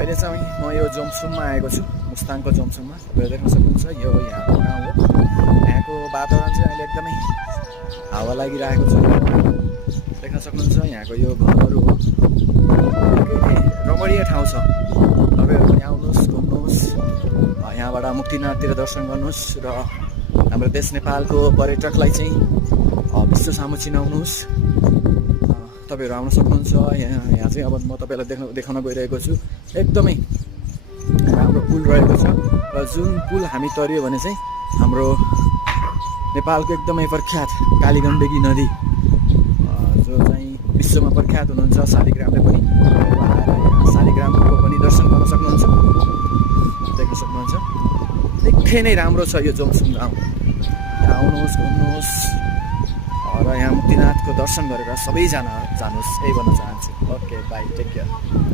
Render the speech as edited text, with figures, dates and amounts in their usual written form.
अहिले चाहिँ म यो जोमसुङमा आएको छु, मुस्ताङको जोमसुङमा। तपाईहरु देख्न सक्नुहुन्छ यो यहाँको गाउँ हो। यहाँको वातावरण चाहिँ अहिले एकदमै हावा लागिरहेको छ। देख्न सक्नुहुन्छ यहाँको यो घरहरू हो। रमणीय ठाउँ छ। तपाईहरु पनि आउनुहोस्, घुम्नुहोस्। यहाँबाट मुक्तिनाथतिर दर्शन गर्नुहोस् र हाम्रो देश नेपालको पर्यटकलाई चाहिँ विश्व सामु चिनाउनुहोस्। तपाईहरु आउन सक्नुहुन्छ। यहाँ चाहिँ अब म तपाईहरुलाई देखाउन गइरहेको छु। एकदमै राम्रो पुल रहेको छ र जुन पुल हामी तरियो भने चाहिँ हाम्रो नेपालको एकदमै प्रख्यात कालीगण्डकी नदी जो चाहिँ विश्वमा प्रख्यात हुनुहुन्छ। शालिग्रामले पनि आएर यहाँ शालिग्रामको पनि दर्शन गर्न सक्नुहुन्छ। देख्न सक्नुहुन्छ निकै नै राम्रो छ यो जोमसुङ गाउँ। यहाँ आउनुहोस्, घुम्नुहोस् र यहाँ मुक्तिनाथको दर्शन गरेर सबैजना जानुहोस्, यही भन्न चाहन्छु। Okay, bye, take care.